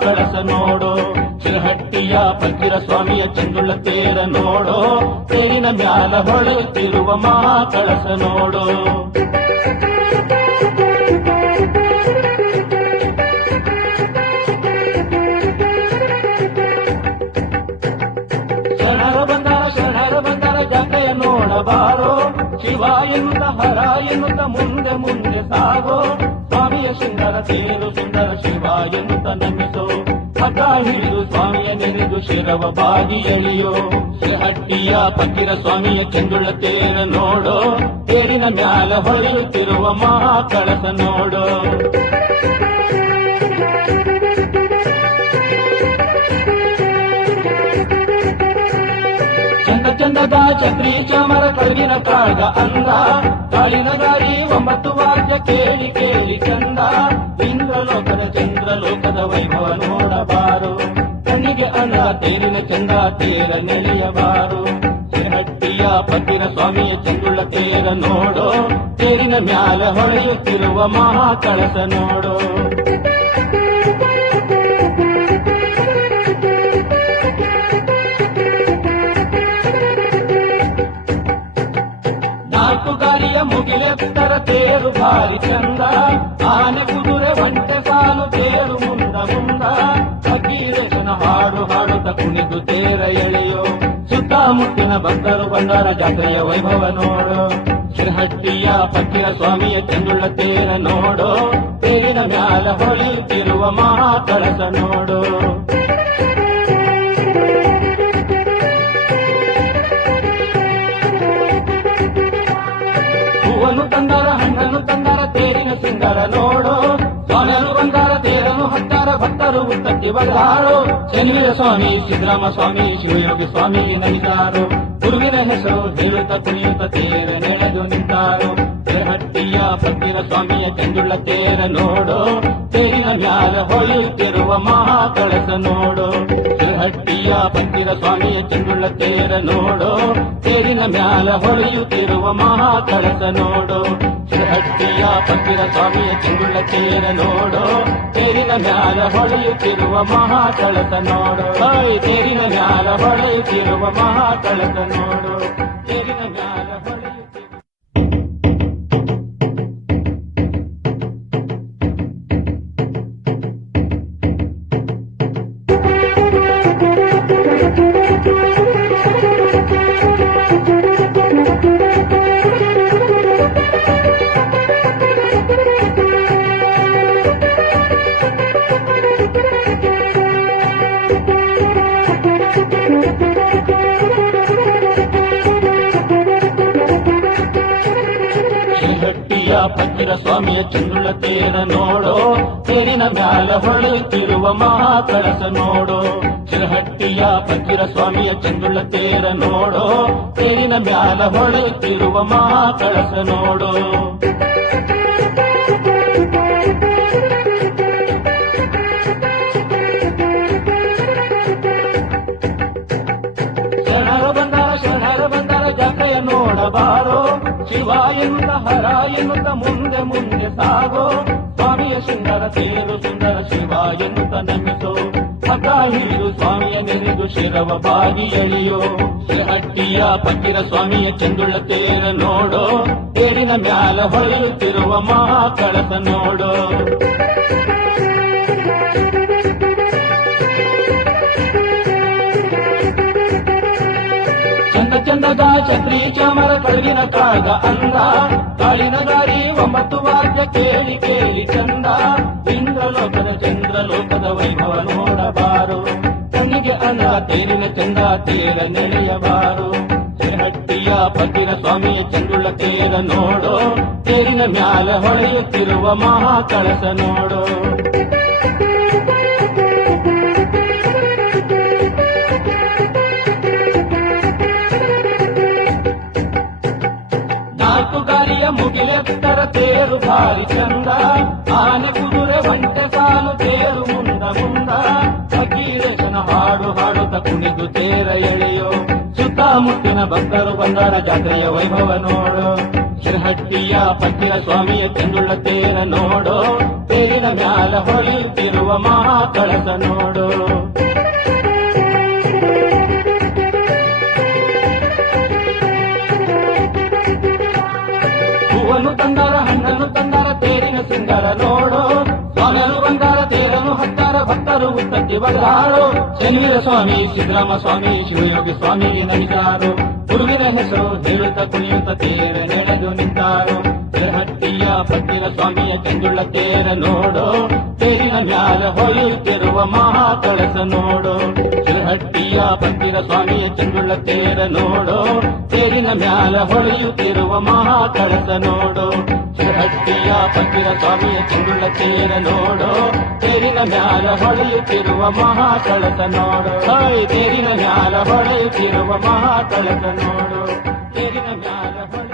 ಕಳಸ ನೋಡೋ, ಶ್ರೀಹಟ್ಟಿಯ ಪಕ್ಕಿರ ಸ್ವಾಮಿಯ ಚಂದುಳ ತೇರ ನೋಡೋ, ತೇರಿನ ಮ್ಯಾಲ ಹೊಳೆಯುತ್ತಿರುವ ಮಾ ಕಳಸ ನೋಡೋ. ಶರಣರ ಬಂದಾರ ಬಂದರ ಶಿವ ಎನ್ನುತ್ತ ಹರ ಎನ್ನುತ್ತ ಮುಂದೆ ಮುಂದೆ ಸಾಗೋ ಸ್ವಾಮಿಯ ಸುಂದರ ತೇರು ಸುಂದರ ಶಿವ ಎನ್ನುತ್ತ ನಮಿಸೋ ಹಗ್ಗ ಹಿಡಿದು ಸ್ವಾಮಿಯ ನೆನೆದು ಶಿರವ ಬಾಗಿ ಎಳೆಯೋ. ಶ್ರೀಹಟ್ಟಿಯ ಪಕ್ಕಿರ ಸ್ವಾಮಿಯ ಕೆಂದುಳ ತೇರ ನೋಡೋ. ತೇರಿನ ಮ್ಯಾಲ ಹೊಳೆಯುತ್ತಿರುವ ಮಹಾ ಕಳಸ ನೋಡೋ. ಚಂದದ ಚಕ್ರಿ ಚಾಮರ ಕಳಗಿನ ಕಾಳ್ಗ ಅಂದ. ಕಾಳಿನ ದಾರಿ ಒಂಬತ್ತು ವಾದ್ಯ ಕೇಳಿ ಕೇಳಿ ಚಂದ. ಇಂದ್ರಲೋಕದ ಚಂದ್ರಲೋಕದ ವೈಭವ ನೋಡಬಾರು. ಕಣ್ಣಿಗೆ ಅಂದ ತೇರಿನ ಚಂದ ತೇರ ನೆಲೆಯಬಾರು ಶ್ರೀಹಟ್ಟಿಯ ಪತ್ತಿನ ಸ್ವಾಮಿಯ ಚಂದುಳ್ಳ ತೇರ ನೋಡೋ. ತೇರಿನ ಮ್ಯಾಲ ಹೊಳೆಯುತ್ತಿರುವ ಮಹಾ ಕಳಸ ನೋಡೋ. ಮುಗಿಲೆತ್ತರ ತೇರು ಬಾರಿ ಚಂದ. ಆನೆ ಕುದುರೆ ಒಂಟೆ ಸಾಲು ತೇರು ಮುಂದ ಮುಂದ. ಫಕೀರೇಶನ ಹಾಡು ಹಾಡುತ್ತ ಕುಣಿದು ತೇರ ಎಳೆಯೋ. ಸುತ್ತಮುತ್ತಿನ ಭಕ್ತರು ಬಂದರ ಜಾತ್ರೆಯ ವೈಭವ ನೋಡು. ಶ್ರೀಹಟ್ಟಿಯ ಪಕ್ಕಿರ ಸ್ವಾಮಿಯ ಚಂದುಳ್ಳ ತೇರ ನೋಡು. ತೇರಿನ ಮ್ಯಾಲ ಹೊಳೆಯುತ್ತಿರುವ ಮಹಾ ಕಳಸ ನೋಡು. ನೋಡು. ಸ್ವಾಮಿಯರು ಬಂದಾರ ತೇರನು ಹತ್ತಾರ, ಭಕ್ತರು ಉತ್ತಕ್ಕೆ ಬಂದಾರೋ ಶನಿವೀರ ಸ್ವಾಮಿ, ಸಿದ್ದರಾಮ ಸ್ವಾಮಿ, ಶಿವಯೋಗಿ ಸ್ವಾಮಿ ನಮಿತಾರು. ಗುರುವಿನ ಹೆಸರು ಹೇಳುತ್ತ ಕುಣಿಯುತ್ತ ತೇರ ನೆಳೆದು ನಿಂತಾರು. ಹಟ್ಟಿಯ ಪತ್ತಿರ ಸ್ವಾಮಿಯ ಕೆಂದುಳ್ಳ ತೇರ ನೋಡೋ. ತೇರಿನ ಮ್ಯಾಲ ಹೊಳೆಯುತ್ತಿರುವ ಮಹಾ ಕಳಸ ನೋಡು. ಹಟ್ಟಿಯ ಪತ್ತಿರ ಸ್ವಾಮಿಯ ಚಂದುಳ್ಳ ತೇರ ನೋಡೋ. ತೇರಿನ ಮ್ಯಾಲ ಹೊಳೆಯುತ್ತಿರುವ ಮಹಾ ಕಳಸ ನೋಡು. ಹಟ್ಟಿಯ ಪಂಪಿನ ಸ್ವಾಮಿಯ ಚೆಂಡುಳ್ಳ ತೇರ ನೋಡು. ತೇರಿನ ಮ್ಯಾಲ ಹೊಳೆಯುತ್ತಿರುವ ಮಹಾ ಕಳತ ನೋಡು ತೇರಿನ ಮ್ಯಾಲ ಹೊಳೆಯುತ್ತಿರುವ ಮಹಾ ಕಳತ ನೋಡು. ಪಕ್ಕಿರ ಸ್ವಾಮಿಯ ಚಂದುಳ ತೇರ ನೋಡೋ, ತೇರಿನ ಮ್ಯಾಲ ಹೊಳೆಯುತ್ತಿರುವ ಮಹಾ ಕಳಸ ನೋಡೋ. ಚಿರಹಟ್ಟಿಯ ಪಕ್ಕಿರ ಸ್ವಾಮಿಯ ಚಂದುಳ ತೇರ ನೋಡೋ, ತೇರಿನ ಮ್ಯಾಲ ಹೊಳೆಯುತ್ತಿರುವ ಮಹಾ ಕಳಸ ನೋಡೋ. ಶರಣರ ಬಂದಾರ ಶರಣರ ಬಂದಾರ, ಜಾತ್ರೆಯ ನೋಡಬಾರೋ. ಶಿವ ಎನ್ನುತ್ತ ಹರ ಎನ್ನುತ್ತ ಮುಂದೆ ಮುಂದೆ ಸಾಗೋ. ಸ್ವಾಮಿಯ ಸುಂದರ ತೀರು ಸುಂದರ ಶಿವ ಎನ್ನುತ್ತ ನಮಿಸೋ ಹಗ್ಗ ಹಿಡಿದು ಸ್ವಾಮಿಯ ನೆನೆದು ಶಿರವ ಬಾಗಿ ಎಳಿಯೋ. ಶ್ರೀಹಟ್ಟಿಯ ಪಕ್ಕಿರ ಸ್ವಾಮಿಯ ಚಂದುಳ್ಳ ತೇರ ನೋಡೋ. ತೇರಿನ ಮ್ಯಾಲ ಹೊಳೆಯುತ್ತಿರುವ ಮಹಾ ಕಳಸ ನೋಡೋ. ಚಂದದ ಛತ್ರಿ ಚಾಮರ ಕಳಗಿನ ಕಾಳ್ಗ ಅಂದ. ಕಾಳಿನ ದಾರಿ ಒಂಬತ್ತು ವಾದ್ಯ ಕೇಳಿ ಕೇಳಿ ಚಂದ. ಇಂದ್ರಲೋಕದ ಚಂದ್ರಲೋಕದ ವೈಭವ ನೋಡಬಾರು. ಕಣ್ಣಿಗೆ ಅಂದ ತೇರಿನ ಚಂದ, ತೇರ ನೆನೆಯಬಾರು ಹಟ್ಟಿಯ ಪತಿರ ಸ್ವಾಮಿಯ ಚಂದುಳ್ಳ ತೇರ ನೋಡೋ. ತೇರಿನ ಮ್ಯಾಲ ಹೊಳೆಯುತ್ತಿರುವ ಮಹಾ ಕಳಸ ನೋಡೋ. ಮುಗಿಲೆತ್ತರ ತೇರು ಬಾರಿ ಚಂದ. ಆನೆ ಕುದುರೆ ಒಂಟೆ ಸಾಲು ತೇರು ಮುಂದ ಮುಂದ. ಫಕೀರೇಶನ ಹಾಡು ಹಾಡುತ್ತ ಕುಣಿದು ತೇರ ಎಳೆಯೋ. ಸುತ್ತಮುತ್ತಿನ ಭಕ್ತರು ಬಂದರ ಜಾತ್ರೆಯ ವೈಭವ ನೋಡು. ಶಿರಹಟ್ಟಿಯ ಪಕ್ಕಿರ ಸ್ವಾಮಿಯ ಚೆಂದುಳ್ಳ ತೇರ ನೋಡು. ತೇರಿನ ಮ್ಯಾಲ ಹೊಳೆಯುತ್ತಿರುವ ಮಹಾ ಕಳಸ ನೋಡು. ನೋಡು. ಸ್ವಾಮಿಯರು ಬಂದಾರ ತೇರನು ಹತ್ತಾರ, ಭಕ್ತರು ಉತ್ತಕ್ಕೆ ಬಲ್ಲಾರು ಶನಿವೀರ ಸ್ವಾಮಿ, ಸಿದ್ದರಾಮ ಸ್ವಾಮಿ, ಶಿವಯೋಗಿ ಸ್ವಾಮಿಗೆ ನಮಿತಾರು. ಗುರುವಿನ ಹೆಸರು ಹೇಳುತ್ತ ಕುಣಿಯುತ್ತ ತೇರ ನೆಡೆದು ನಿಂತಾರು. ಹಟ್ಟಿಯ ಪತ್ತಿನ ಸ್ವಾಮಿಯ ಚೆಂದುಳ್ಳ ತೇರ ನೋಡೋ. ತೇರಿನ ಮ್ಯಾಲ ಹೊಳೆಯುತ್ತಿರುವ ಮಹಾ ಕಳಸ ನೋಡೋ. ತಿರಹಟ್ಟಿಯ ಪತ್ತಿನ ಸ್ವಾಮಿಯ ಚಂದುಳ್ಳ ತೇರ ನೋಡೋ. ತೇರಿನ ಮ್ಯಾಲ ಹೊಳೆಯುತ್ತಿರುವ ಮಹಾ ಕಳಸ ನೋಡು. ಶಿರಹಟ್ಟಿಯ ಪಟ್ಟಿನ ಸ್ವಾಮಿಯ ಚೆಂದುಳ್ಳ ತೇರ ನೋಡು. ತೇರಿನ ಮ್ಯಾಲ ಹೊಳೆಯುತ್ತಿರುವ ಮಹಾ ಕಳತ ನೋಡು ತೇರಿನ ಮ್ಯಾಲ ಹೊಳೆಯುತ್ತಿರುವ ಮಹಾ ಕಳತ ನೋಡು. ತೇರಿನ ಮ್ಯಾಲ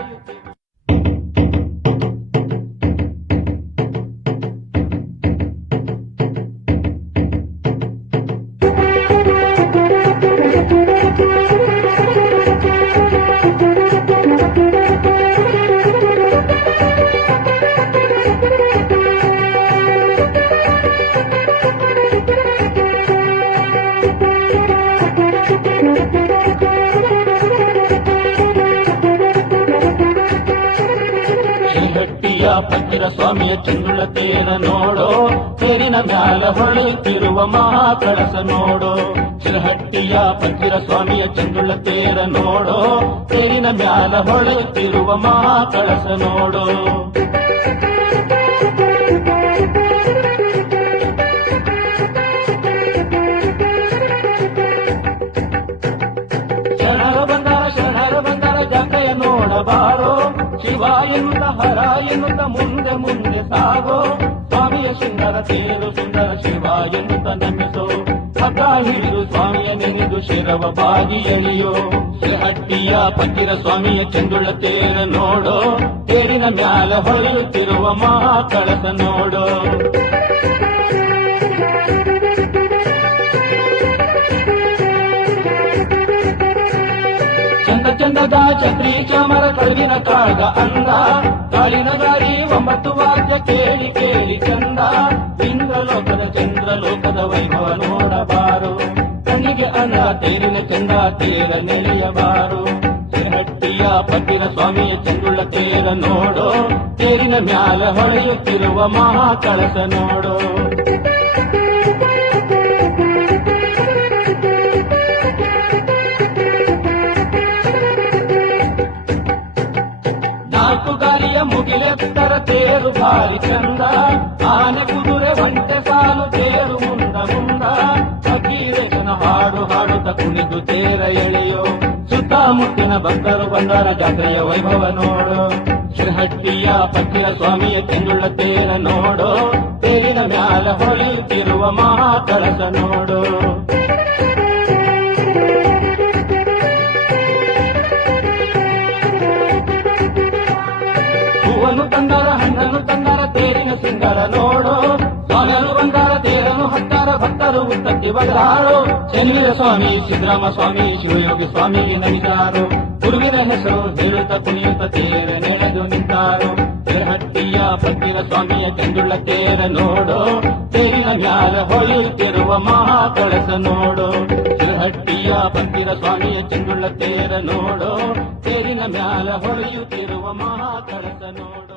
ಶ್ರೀಹಟ್ಟಿಯ ಪಕ್ಕಿರ ಸ್ವಾಮಿಯ ಚೆಂದುಳ್ಳ ತೇರ ನೋಡೋ, ತೇರಿನ ಮ್ಯಾಲ ಹೊಳೆಯುತ್ತಿರುವ ಮಹಾ ಕಳಸ ನೋಡೋ. ಶ್ರೀಹಟ್ಟಿಯ ಪಕ್ಕಿರ ಸ್ವಾಮಿಯ ಚೆಂದುಳ್ಳ ತೇರ ನೋಡೋ, ತೇರಿನ ಮ್ಯಾಲ ಹೊಳೆಯುತ್ತಿರುವ ಮಹಾ ಕಳಸ ನೋಡೋ. ಎನ್ನುತ್ತ ಹರ ಎನ್ನುತ್ತ ಮುಂದೆ ಮುಂದೆ ಸಾಗೋ. ಸ್ವಾಮಿಯ ಸುಂದರ ತೀರು ಸುಂದರ ಶಿವ ಎನ್ನುತ್ತ ನಮಿಸೋ ಹಗ್ಗ ಹಿಡಿದು ಸ್ವಾಮಿಯ ನೆನೆದು ಶಿರವ ಬಾಗಿ ಎಳೆಯೋ. ಹತ್ತಿಯ ಪಕ್ಕಿರ ಸ್ವಾಮಿಯ ಚಂದುಳ ತೇರ ನೋಡೋ. ತೇರಿನ ಮ್ಯಾಲ ಹೊಳೆಯುತ್ತಿರುವ ಮಹಾ ಕಳಸ ನೋಡೋ. ಚಂದ ಚಂದದ ಚಕ್ರಿ ಚಾಮರ ಕಳುವಿನ ಕಾಳ್ಗ ಅಂದ. ಕಾಳಿನ ದಾರಿ ಒಂಬತ್ತು ವಾದ್ಯ ಕೇಳಿ ಕೇಳಿ ಚಂದ. ಇಂದ್ರಲೋಕದ ಚಂದ್ರಲೋಕದ ವೈಭವ ನೋಡಬಾರು. ಕಣ್ಣಿಗೆ ಅಂದ ತೇರಿನ ಚಂದ, ತೇರ ನೆಲೆಯಬಾರು ಹಟ್ಟಿಯ ಪಟ್ಟಿನ ಸ್ವಾಮಿಯ ಚಂದುಳ್ಳ ತೇರ ನೋಡೋ. ತೇರಿನ ಮ್ಯಾಲ ಹೊಳೆಯುತ್ತಿರುವ ಮಹಾ ಕಳಸ ನೋಡೋ. ಭಾರಿ ಚಂದ ಆನೆ ಕುದುರೆ ಸಾಲು ತೇರು ಮುಂದ ಮುಂದ ಅಕೀರೇಶನ ಹಾಡು ಹಾಡುತ್ತ ಕುಣಿದು ತೇರ ಎಳೆಯೋ. ಸುತ್ತಮುತ್ತಿನ ಭಕ್ತರು ಬಂದರ ಜಾತ್ರೆಯ ವೈಭವ ನೋಡು. ಶ್ರೀಹಟ್ಟಿಯ ಪಟ್ಟಿಯ ಸ್ವಾಮಿಯ ಚೆಂದುಳ್ಳ ತೇರ ನೋಡು. ತೇರಿನ ಮ್ಯಾಲ ಹೊಳೆಯುತ್ತಿರುವ ಮಹಾ ಕಳಸ ನೋಡು. ನೋಡು. ಸ್ವಾಮಿಯರು ಬಂದಾರ ತೇರನು ಹತ್ತಾರ, ಭಕ್ತರು ಉತ್ತಕ್ಕೆ ಬದಲಾರೋ ಸ್ವಾಮಿ, ಸಿದ್ದರಾಮ ಸ್ವಾಮಿ, ಶಿವಯೋಗಿ ಸ್ವಾಮಿಗೆ ನಮಿತಾರು. ಗುರುವಿನ ಹೆಸರು ಹೇಳುತ್ತ ಕುಣಿಯುತ್ತ ತೇರ ನೆಳೆದು ನಿಂತಾರು. ಹಟ್ಟಿಯ ಪಕ್ಕಿರ ಸ್ವಾಮಿಯ ಕೆಂದುಳ್ಳ ತೇರ ನೋಡೋ. ತೇರಿನ ಮ್ಯಾಲ ಹೊಳೆಯುತ್ತಿರುವ ಮಹಾ ಕಳಸ ನೋಡೋ. ಹಟ್ಟಿಯ ಪಕ್ಕಿರ ಸ್ವಾಮಿಯ ಚೆಂದುಳ್ಳ ತೇರ ನೋಡೋ. ತೇರಿನ ಮ್ಯಾಲ ಹೊಳೆಯುತ್ತಿರುವ ಮಹಾ ಕಳಸ ನೋಡು.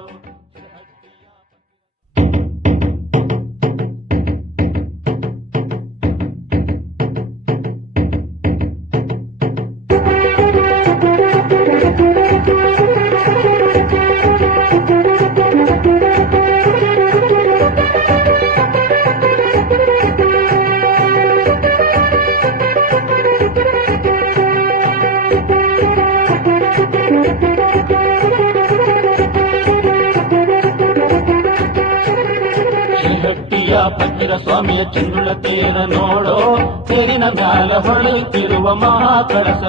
ಪಕ್ಕಿರ ಸ್ವಾಮಿಯ ಚೆಂದುಳ್ಳ ತೇರ ನೋಡೋ, ತೇರಿನ ಮ್ಯಾಲ ಹೊಳೆಯುತ್ತಿರುವ ಮಹಾ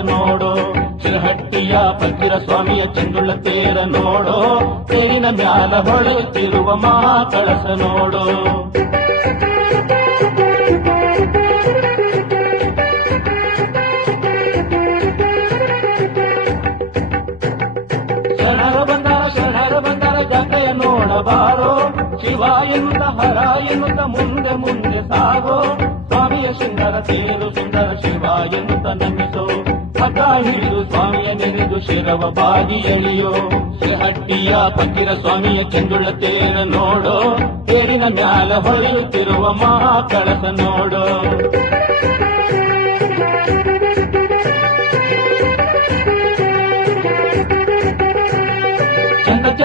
ನೋಡೋ. ಶ್ರೀಹಟ್ಟಿಯ ಪಕ್ಕಿರ ಸ್ವಾಮಿಯ ಚೆಂದುಳ್ಳ ತೇರ ನೋಡೋ, ತೇರಿನ ಮ್ಯಾಲ ಹೊಳೆಯುತ್ತಿರುವ ಮಹಾ ನೋಡೋ. ಶರಣರ ಬಂದಾರ ಶರಣ ನೋಡಬಾರೋ. ಶಿವ ಎನ್ನುತ್ತ ಹರ ಎನ್ನುತ್ತ ಮುಂದೆ ಮುಂದೆ ಸಾಗೋ. ಸ್ವಾಮಿಯ ಸುಂದರ ತೇರು, ಸುಂದರ ಶಿವ ಎನ್ನುತ್ತ ನೆನೆಸೋ. ಹಠ ಹಿಡಿದು ಸ್ವಾಮಿಯ ನೆನೆದು ಶಿರವ ಬಾಗಿ ಎಳೆಯೋ. ಶ್ರೀಹಟ್ಟಿಯ ಪಕ್ಕಿರ ಸ್ವಾಮಿಯ ಕೆಂದುಳ್ಳ ತೇರ ನೋಡೋ. ತೇರಿನ ಮ್ಯಾಲ ಹೊಳೆಯುತ್ತಿರುವ ಮಹಾ ಕಳಸ ನೋಡೋ.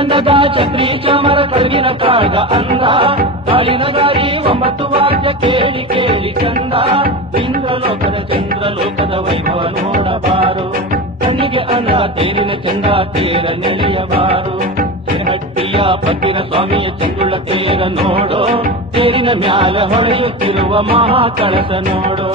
ಚಂದದ ಚಕ್ರಿ ಚಮರ ಕಳಗಿನ ಕಾಳ್ಗ ಅಂದ. ಕಾಳಿನ ಗಾರಿ ಒಂಬತ್ತು ವಾಕ್ಯ ಕೇಳಿ ಕೇಳಿ ಚಂದ ಇಂದ್ರಲೋಕದ ಚಂದ್ರಲೋಕದ ವೈಭವ ನೋಡಬಾರು. ಕಣ್ಣಿಗೆ ಅನ್ನ ತೇರಿನ ಚಂದ ತೇರ ನೆಲೆಯಬಾರು ಹಟ್ಟಿಯ ಪತ್ತಿನ ಸ್ವಾಮಿಯ ಚಂದುಳ ತೇರ ನೋಡೋ. ತೇರಿನ ಮ್ಯಾಲ ಹೊಳೆಯುತ್ತಿರುವ ಮಹಾ ಕಳಸ ನೋಡೋ.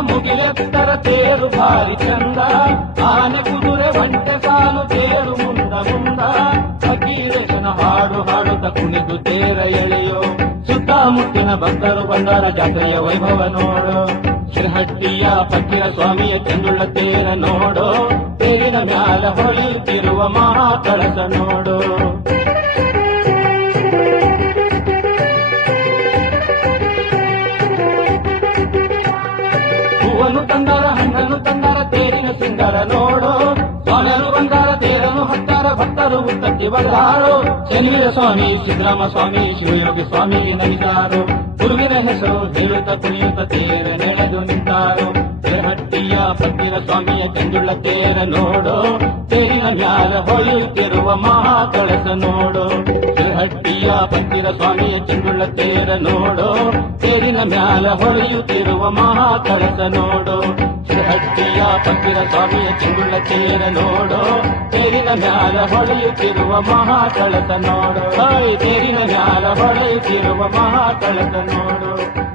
ಮುಗಿಲೆತ್ತರ ತೇರು ಭಾರಿ ಚಂದ. ಆನೆ ಕುದುರೆ ಒಂಟೆ ಸಾಲು ತೇರು ಮುಂದ ಮುಂದ. ಫಕೀರೇಶನ ಹಾಡು ಹಾಡುತ್ತ ಕುಣಿದು ತೇರ ಎಳೆಯೋ. ಸುತ್ತಮುತ್ತಿನ ಭಕ್ತರು ಬಂದರ ಜಾತ್ರೆಯ ವೈಭವ ನೋಡು. ಶ್ರೀಹಟ್ಟಿಯ ಪಕ್ಕಿರ ಸ್ವಾಮಿಯ ಚಂದುಳ್ಳ ತೇರ ನೋಡು. ತೇರಿನ ಮ್ಯಾಲ ಹೊಳೆಯುತ್ತಿರುವ ಮಹಾ ಕಳಸ ನೋಡು. ಹತ್ತಾರ ಭಕ್ತರು ಉತ್ತತ್ತಿ ಬಂದಾರು ಶನಿವೀರ ಸ್ವಾಮಿ ಸಿದ್ದರಾಮ ಸ್ವಾಮಿ ಶಿವಯೋಗಿ ಸ್ವಾಮಿ ನಮಿಸಾರು ಗುರುವಿನ ಹೆಸರು ಹೇಳುತ್ತ ಕುಣಿಯುತ್ತ ತೇರ ನೆಳೆದು ನಿಂತಾರು ಹಟ್ಟಿಯ ಪತ್ತಿರ ಸ್ವಾಮಿಯ ಕೆಂದುಳ್ಳ ತೇರ ನೋಡು ತೇರಿನ ಮ್ಯಾಲ ಹೊಳೆಯುತ್ತಿರುವ ಮಹಾ ಕಳಸ ನೋಡು ಹಟ್ಟಿಯ ಪತ್ತಿರ ಸ್ವಾಮಿಯ ಚೆಂಡುಳ್ಳ ತೇರ ನೋಡು ತೇರಿನ ಮ್ಯಾಲ ಹೊಳೆಯುತ್ತಿರುವ ಮಹಾ ಕಳಸ ನೋಡು ಹಟ್ಟಿಯ ಪತ್ತಿರ ಸ್ವಾಮಿಯ ಚೆಂಡುಳ್ಳ ತೇರ ನೋಡು ಮ್ಯಾಲ ಹೊಳೆಯುತ್ತಿರುವ ಮಹಾ ಕಳಸ ನೋಡು. ಹೈ ತೇರಿನ ಮ್ಯಾಲ ಹೊಳೆಯುತ್ತಿರುವ ಮಹಾ ಕಳಸ ನೋಡು.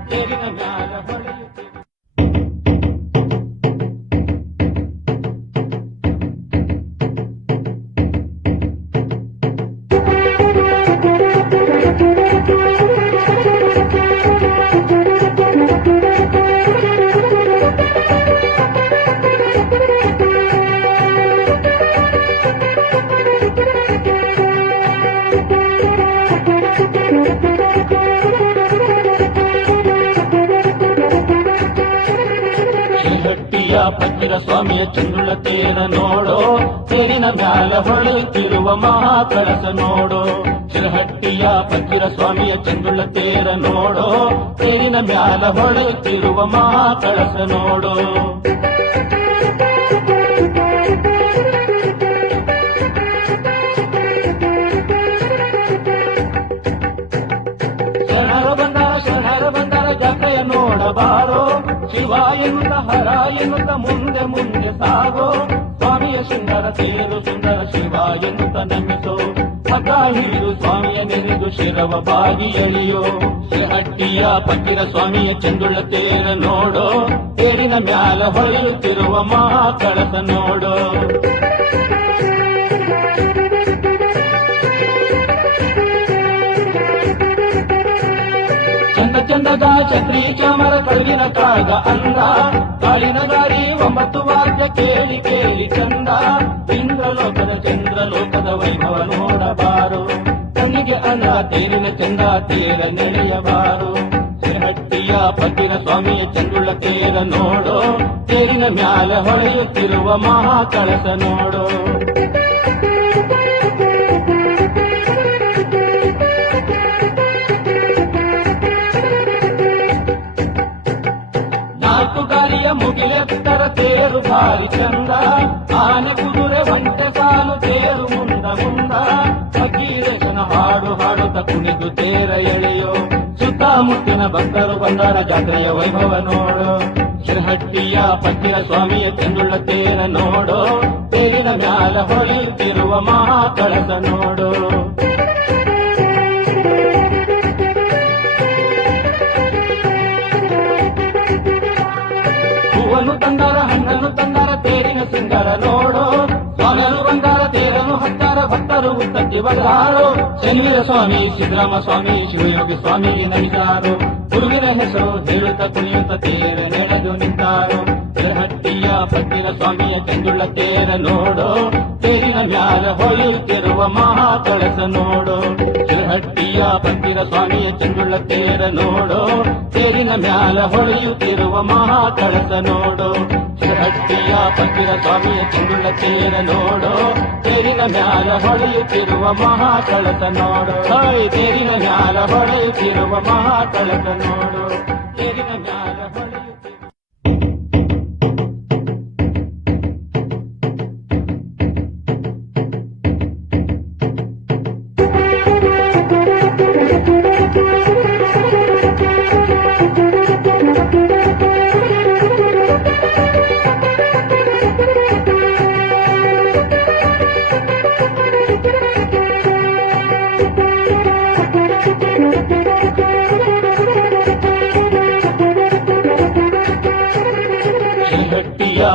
ಸ್ವಾಮಿಯ ಚಂದುಳ್ಳ ತೇರ ನೋಡೋ ತೇರಿನ ಮ್ಯಾಲ ಹೊಳೆಯುತ್ತಿರುವ ಮಹಾ ಕಳಸ ನೋಡೋ. ಶಿರಹಟ್ಟಿಯ ಪಕ್ಕಿರ ಸ್ವಾಮಿಯ ಚಂದುಳ್ಳ ತೇರ ನೋಡೋ ತೇರಿನ ಮ್ಯಾಲ ಹೊಳೆಯುತ್ತಿರುವ ಮಹಾ ಕಳಸ ನೋಡೋ. ಶರಣರ ಬಂದರ, ಶರಣರ ಬಂದಾರ ಜಾತ್ರೆಯ ನೋಡಬಾರೋ. ಶಿವ ಎನ್ನುತ್ತ ಹರ ಎನ್ನುತ್ತ ಮುಂದೆ ಮುಂದೆ ಸಾಗೋ. ಸ್ವಾಮಿಯ ಸುಂದರ ತೀರು ಸುಂದರ ಶಿವ ಎನ್ನುತ್ತ ನಮಿಸೋ ಹಠ ಹಿಡಿದು ಸ್ವಾಮಿಯ ನೆನೆದು ಶಿರವ ಬಾಗಿ ಎಳಿಯೋ. ಶ್ರೀಹಟ್ಟಿಯ ಪಕ್ಕಿರ ಸ್ವಾಮಿಯ ಚಂದುಳ್ಳ ತೇರ ನೋಡೋ. ತೇರಿನ ಮ್ಯಾಲ ಹೊಳೆಯುತ್ತಿರುವ ಮಹಾ ಕಳಸ ನೋಡೋ. ಚಂದದ ಚಕ್ರಿ ಚಾಮರ ಕಳಗಿನ ಕಾಗ ಅಂದ. ಕಾಳಿನ ದಾರಿ ಒಂಬತ್ತು ವಾದ್ಯ ಕೇಳಿ ಕೇಳಿ ಚಂದ. ಇಂದ್ರಲೋಕದ ಚಂದ್ರಲೋಕದ ವೈಭವ ನೋಡಬಾರು. ಕಣ್ಣಿಗೆ ಅನ್ನ ತೀರಿನ ಚಂದ, ತೀರ ನೆನೆಯಬಾರು ಶ್ರೀಹಟ್ಟಿಯ ಪಟ್ಟಿನ ಸ್ವಾಮಿಯ ಚಂದುಳ ತೇರ ನೋಡೋ. ತೇರಿನ ಮ್ಯಾಲ ಹೊಳೆಯುತ್ತಿರುವ ಮಹಾ ಕಳಸ ನೋಡೋ. ಮುಗಿಲೆತ್ತರ ತೇರು ಭಾರಿ ಚಂದ. ಆನೆ ಕುದುರೆ ಒಂಟೆ ಸಾಲು ತೇರು ಮುಂದ ಮುಂದ. ಫಕೀರೇಶನ ಹಾಡು ಹಾಡುತ್ತ ಕುಣಿದು ತೇರ ಎಳೆಯೋ. ಸುತ್ತಮುತ್ತಿನ ಭಕ್ತರು ಬಂದರ ಜಾತ್ರೆಯ ವೈಭವ ನೋಡು. ಶ್ರೀಹಟ್ಟಿಯ ಪಕ್ಕಿರ ಸ್ವಾಮಿಯ ಚೆಂದುಳ್ಳ ತೇರ ನೋಡು. ತೇರಿನ ಮ್ಯಾಲ ಹೊಳೆಯುತ್ತಿರುವ ಮಹಾ ಕಳಸ ನೋಡು. ತೇರಿನ ನೋಡೋ. ಸ್ವಾಮಿಯರು ಬಂಗಾರ, ತೇರನು ಹತ್ತಾರ, ಭಕ್ತರು ಉತ್ತತ್ತಿ ಬಂಗಾರು. ಶನಿವೀರ ಸ್ವಾಮಿ, ಸಿದ್ದರಾಮ ಸ್ವಾಮಿ, ಶಿವಯೋಗಿ ಸ್ವಾಮಿಗೆ ನಮಿಸಾರು ಗುರುವಿನ ಹೆಸರು ಹೇಳುತ್ತ ಕುಣಿಯುತ್ತ ತೇರ ನೆಳೆದು ನಿಂತಾರು. ಹಟ್ಟಿಯ ಪತ್ತಿರ ಸ್ವಾಮಿಯ ಚಂದುಳ್ಳ ತೇರ ನೋಡು. ತೇರಿನ ಮ್ಯಾಲ ಹೊಳೆಯುತ್ತಿರುವ ಮಹಾ ಕಳಸ ನೋಡು. ಹಟ್ಟಿಯ ಪತ್ತಿರ ಸ್ವಾಮಿಯ ಚಂದುಳ್ಳ ತೇರ ನೋಡು. ತೇರಿನ ಮ್ಯಾಲ ಹೊಳೆಯುತ್ತಿರುವ ಮಹಾ ಕಳಸ ನೋಡು. ಹಟ್ಟಿಯ ಪತ್ತಿರ ಸ್ವಾಮಿಯ ಚಂದುಳ್ಳ ತೇರ ನೋಡು. ತೇರಿನ ಮ್ಯಾಲ ಹೊಳೆಯುತ್ತಿರುವ ಮಹಾ ಕಳಸ ನೋಡು. ತೇರಿನ ಮ್ಯಾಲ ಹೊಳೆಯುತ್ತಿರುವ ಮಹಾ ಕಳಸ ನೋಡು. ತೇರಿನ ಮ್ಯಾಲ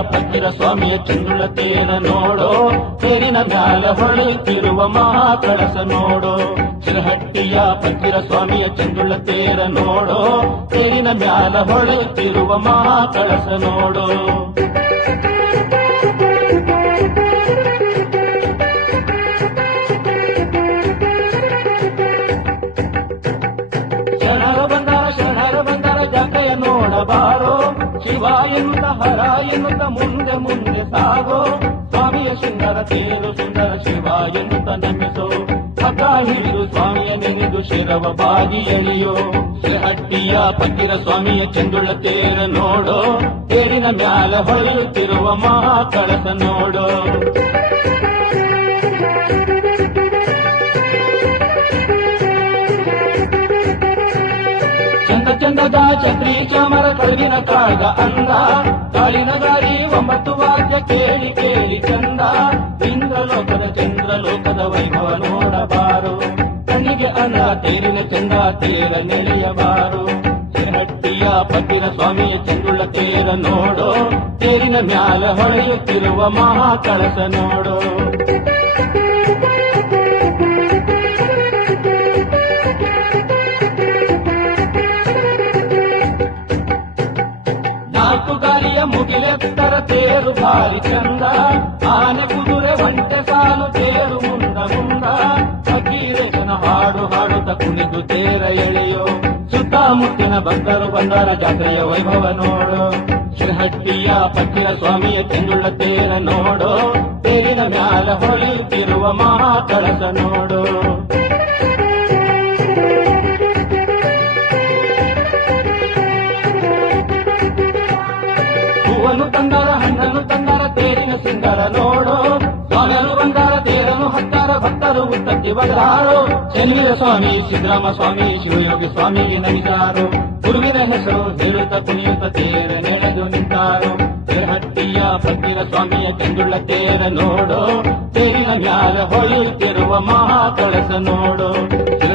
ಪಕ್ಕಿರ ಸ್ವಾಮಿಯ ಚಂದುಳ ತೇರ ನೋಡೋ, ತೇರಿನ ಮ್ಯಾಲ ಹೊಳೆಯುತ್ತಿರುವ ಮಹಾ ಕಳಸ ನೋಡೋ. ಶಿರಹಟ್ಟಿಯ ಪಕ್ಕಿರ ಸ್ವಾಮಿಯ ಚಂದುಳ ತೇರ ನೋಡೋ, ತೇರಿನ ಮ್ಯಾಲ ಹೊಳೆಯುತ್ತಿರುವ ಮಹಾ ಕಳಸ ನೋಡೋ. ಎನ್ನುತ್ತ ಮುಂದೆ ಮುಂದೆ ಸಾಗೋ. ಸ್ವಾಮಿಯ ಸುಂದರ ತೇರು, ಸುಂದರ ಶಿವ ಎನ್ನುತ್ತ ನಮಿಸೋ ಹಠ ಹಿಡಿದು ಸ್ವಾಮಿಯ ನೆನೆದು ಶಿರವ ಬಾಗಿ ಎಳೆಯೋ. ಶ್ರೀಹಟ್ಟಿಯ ಪಕ್ಕಿರ ಸ್ವಾಮಿಯ ಚಂದುಳ ತೇರ ನೋಡೋ. ತೇರಿನ ಮ್ಯಾಲ ಹೊಳೆಯುತ್ತಿರುವ ಮಹಾ ಕಳಸ ನೋಡೋ. ಚಂದ ಚಂದದ ಛತ್ರಿ ಚಾಮರ ಕಳುವಿನ ಕಾಗ ಅಂದ. ಕಾಳಿನ ದಾರಿ ಒಂಬತ್ತು ವಾದ್ಯ ಕೇಳಿ ಕೇಳಿ ಚಂದ. ಇಂದ್ರಲೋಕದ ಚಂದ್ರಲೋಕದ ವೈಭವ ನೋಡಬಾರು. ಕಣ್ಣಿಗೆ ಅಂದ ತೇರಿನ ಚಂದ ತೇರ ನೆಲೆಯಬಾರು ಹಟ್ಟಿಯ ಪಟ್ಟಿನ ಸ್ವಾಮಿಯ ಚಂದುಳ್ಳ ತೇರ ನೋಡೋ. ತೇರಿನ ಮ್ಯಾಲ ಹೊಳೆಯುತ್ತಿರುವ ಮಹಾ ಕಳಸ ನೋಡೋ. ಮುಗಿಲೆತ್ತರ ತೇರು ಬಾರಿ ಚಂದ. ಆನೆ ಕುದುರೆ ಒಂಟೆ ಸಾಲು ತೇರು ಮುಂದ ಮುಂದ. ಫಕೀರೇಶನ ಹಾಡು ಹಾಡುತ್ತ ಕುಣಿದು ತೇರ ಎಳೆಯೋ. ಸುತ್ತಮುತ್ತಿನ ಭಕ್ತರು ಬಂದರ ಜಾತ್ರೆಯ ವೈಭವ ನೋಡು. ಶ್ರೀಹಟ್ಟಿಯ ಪಕ್ಕಿರ ಸ್ವಾಮಿಯ ತಿಂಗುಳ್ಳ ತೇರ ನೋಡು. ತೇರಿನ ಮ್ಯಾಲ ಹೊಳೆಯುತ್ತಿರುವ ಮಹಾ ಕಳಸ ನೋಡು. ಸಿಂಗರ ನೋಡು. ಸ್ವಾಮಿಯರು ಬಂಗಾರ ತೇರನು ಹತ್ತಾರ, ಭಕ್ತರು ಉತ್ತಕ್ಕೆ ಬದಲಾರು ಚೆನ್ನಿರ ಸ್ವಾಮಿ, ಸಿದ್ದರಾಮ ಸ್ವಾಮಿ, ಶಿವಯೋಗಿ ಸ್ವಾಮಿಗೆ ನಮಿಸಾರು ಗುರುವಿನ ಹೆಸರು ಹೇಳುತ್ತ ಕುಣಿಯುತ್ತ ತೇರ ನೆಳೆದು ನಿಂತಾರು. ಹಟ್ಟಿಯ ಪತ್ತಿರ ಸ್ವಾಮಿಯ ಕೆಂದುಳ್ಳ ತೇರ ನೋಡು. ತೇರಿನ ಮ್ಯಾಲ ಹೊಳೆಯುತ್ತಿರುವ ಮಹಾ ಕಳಸ ನೋಡು.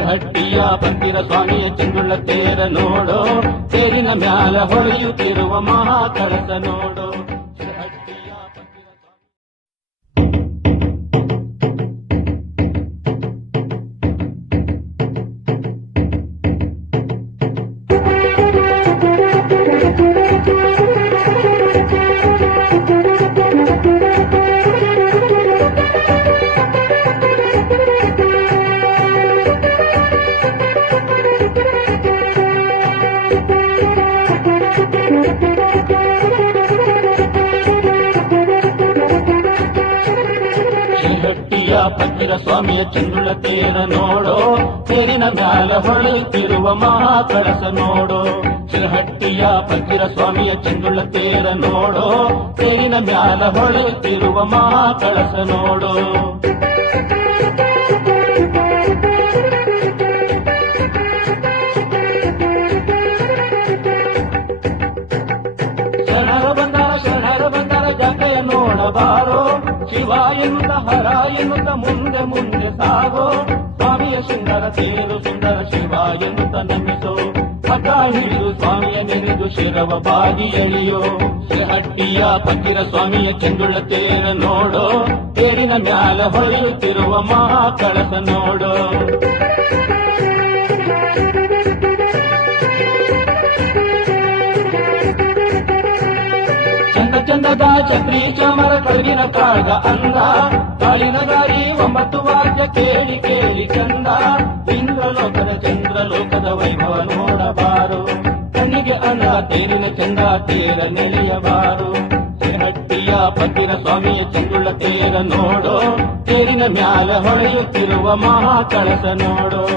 ಹಟ್ಟಿಯ ಪತ್ತಿರ ಸ್ವಾಮಿಯ ಚೆಂದುಳ್ಳ ತೇರ ನೋಡು. ತೇರಿನ ಮ್ಯಾಲ ಹೊಳೆಯುತ್ತಿರುವ ಮಹಾ ಕಳಸ ನೋಡು. ಚಂದುಳ ತೇರ ನೋಡೋ ತೇರಿನ ಮ್ಯಾಲ ಹೊಳೆಯುತ್ತಿರುವ ಮಹಾ ನೋಡೋ. ಶ್ರೀಹಟ್ಟಿಯ ಪಕ್ಕಿರ ಸ್ವಾಮಿಯ ಚಂದುಳ ತೇರ ನೋಡೋ ತೇರಿನ ಮ್ಯಾಲ ಹೊಳೆಯುತ್ತಿರುವ ಮಹಾ ನೋಡೋ. ಶರಣರ ಬಂದಾರ ಶರಣರ ಬಂದಾರ ಜಾತೆಯ ನೋಡಬಾರೋ. ಶಿವ ಎನ್ನುತ್ತ ಹರ ಎನ್ನುತ್ತ ಮುಂದೆ ಮುಂದೆ ಸಾಗೋ. ಸ್ವಾಮಿಯ ಸುಂದರ ತೇರು, ಸುಂದರ ಶಿವ ಎನ್ನುತ್ತ ನಮಿಸೋ ಹಠ ಹಿಡಿದು ಸ್ವಾಮಿಯ ನೆನೆದು ಶಿರವ ಬಾಗಿ ಶ್ರೀಹಟ್ಟಿಯ ಪಕ್ಕಿರ ಸ್ವಾಮಿಯ ಚೆಂದುಳ್ಳ ತೇರ ನೋಡೋ. ತೇರಿನ ಮ್ಯಾಲ ಹೊಳೆಯುತ್ತಿರುವ ಮಹಾ ಕಳಸ ನೋಡೋ. ಚಂದದ ಚಂದ್ರಿ ಚಮರ ಕಳಗಿನ ಕಾಗ ಅಂದ. ಕಾಳಿನ ದಾರಿ ಒಂಬತ್ತು ವಾಕ್ಯ ಕೇಳಿ ಕೇಳಿ ಚಂದ ಇಂದ್ರಲೋಕದ ಚಂದ್ರಲೋಕದ ವೈಭವ ನೋಡಬಾರು. ಕಣ್ಣಿಗೆ ಅಂದ ತೇರಿನ ಚಂದ ತೇರ ನೆಲೆಯಬಾರು ಹಟ್ಟಿಯ ಪತ್ತಿನ ಸ್ವಾಮಿಯ ಚಂದುಳ್ಳ ತೇರ ನೋಡೋ. ತೇರಿನ ಮ್ಯಾಲ ಹೊಳೆಯುತ್ತಿರುವ ಮಹಾ ಕಳಸ ನೋಡೋ.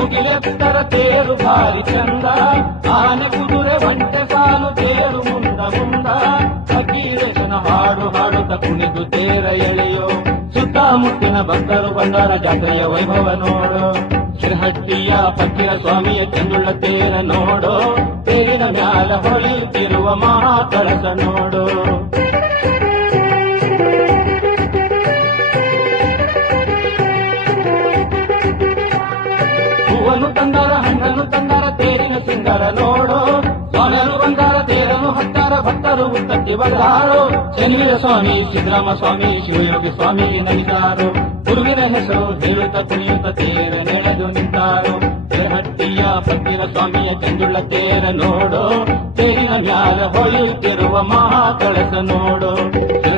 ಮುಗಿಲೆತ್ತರ ತೇರು ಭಾರಿ ಚಂದ. ಆನೆ ಕುದುರೆ ಒಂಟೆ ಸಾಲು ತೇರು ಮುಂದ ಮುಂದ. ಫಕೀರೇಶನ ಹಾಡು ಹಾಡುತ್ತ ಕುಣಿದು ತೇರ ಎಳೆಯೋ. ಸುತ್ತಮುತ್ತಿನ ಭಕ್ತರು ಬಂಡಾರ ಜಾತ್ರೆಯ ವೈಭವ ನೋಡು. ಶ್ರೀಹಟ್ಟಿಯ ಪಕ್ಕಿರ ಸ್ವಾಮಿಯ ಚಂದುಳ್ಳ ತೇರ ನೋಡೋ. ತೇರಿನ ಮ್ಯಾಲ ಹೊಳೆಯುತ್ತಿರುವ ಮಹಾ ಕಳಸ ನೋಡು. ತೇರಿನ ನೋಡೋ. ಸ್ವಾಮಿಯರು ಬಂದಾರ ತೇರನು ಹತ್ತಾರ, ಭಕ್ತರು ಉತ್ತಕ್ಕೆ ಬಂದಾರೋ ಚೆನ್ನಿಯ ಸ್ವಾಮಿ, ಸಿದ್ದರಾಮ ಸ್ವಾಮಿ, ಶಿವಯೋಗಿ ಸ್ವಾಮಿ ನಲಿದಾರು ಗುರುವಿನ ಹೆಸರು ಹೇಳುತ್ತ ಕುಣಿಯುತ್ತ ತೇರ ನೆಳೆದು ನಿಂತಾರು. ಹಟ್ಟಿಯ ಪತ್ತಿರ ಸ್ವಾಮಿಯ ಚಂದುಳ್ಳ ತೇರ ನೋಡೋ. ತೇರಿನ ಮ್ಯಾಲ ಹೊಳೆಯುತ್ತಿರುವ ಮಹಾ ಕಳಸ ನೋಡೋ.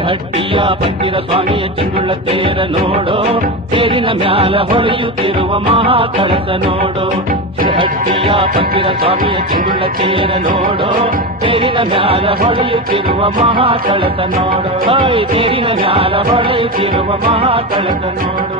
ಹಟ್ಟಿಯ ಪತ್ತಿರ ಸ್ವಾಮಿಯ ಚಂದುಳ್ಳ ತೇರ ನೋಡೋ. ತೇರಿನ ಮ್ಯಾಲ ಹೊಳೆಯುತ್ತಿರುವ ಮಹಾ ಕಳಸ ನೋಡು. ಹಟ್ಟಿಯ ಪಂಪಿನ ಸ್ವಾಮಿಯ ಚಂದುಳ್ಳ ತೇರ ನೋಡು. ತೇರಿನ ಮ್ಯಾಲ ಹೊಳೆಯುತ್ತಿರುವ ಮಹಾ ಕಳಸ ನೋಡು ತೇರಿನ ಮ್ಯಾಲ ಹೊಳೆಯುತ್ತಿರುವ ಮಹಾ ಕಳಸ ನೋಡು.